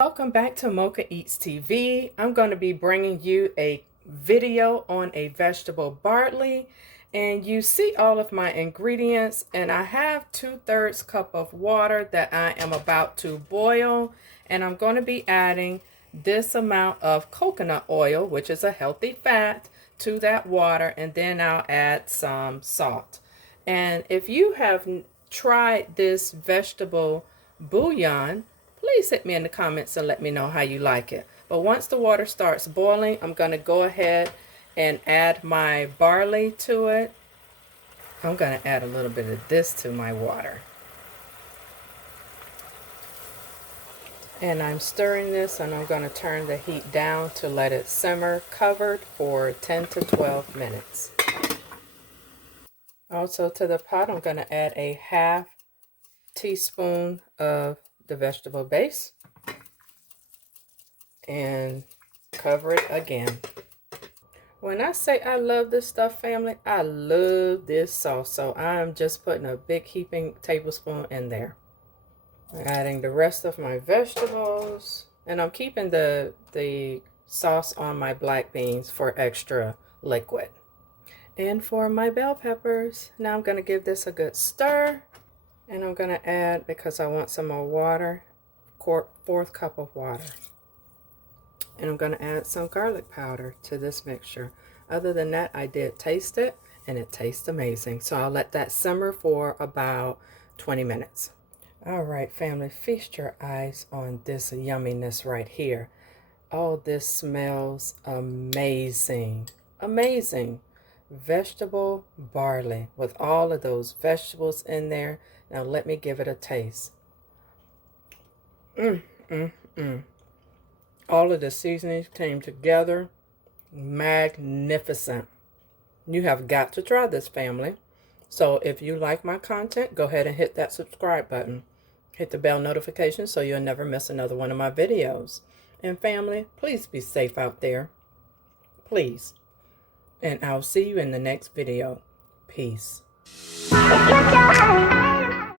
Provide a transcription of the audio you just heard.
Welcome back to Mochaeatstv. I'm going to be bringing you a video on a vegetable barley, and you see all of my ingredients, and I have 2/3 cup of water that I am about to boil, and I'm going to be adding this amount of coconut oil, which is a healthy fat, to that water, and then I'll add some salt. And if you have tried this vegetable bouillon, please hit me in the comments and let me know how you like it. But once the water starts boiling, I'm going to go ahead and add my barley to it. I'm going to add a little bit of this to my water. And I'm stirring this, and I'm going to turn the heat down to let it simmer covered for 10 to 12 minutes. Also to the pot, I'm going to add a 1/2 teaspoon of the vegetable base and cover it again. When I say I love this stuff, family, I love this sauce. So I'm just putting a big heaping tablespoon in there. Adding the rest of my vegetables, and I'm keeping the sauce on my black beans for extra liquid. And for my bell peppers, now I'm going to give this a good stir. And I'm going to add, because I want some more water, 1/4 cup of water. And I'm going to add some garlic powder to this mixture. Other than that, I did taste it, and it tastes amazing. So I'll let that simmer for about 20 minutes. All right, family, feast your eyes on this yumminess right here. Oh, this smells amazing. Amazing. Vegetable barley with all of those vegetables in there. Now let me give it a taste. All of the seasonings came together. Magnificent. You have got to try this, family. So if you like my content, go ahead and hit that subscribe button. Hit the bell notification so you'll never miss another one of my videos. And family, please be safe out there. Please. And I'll see you in the next video. Peace.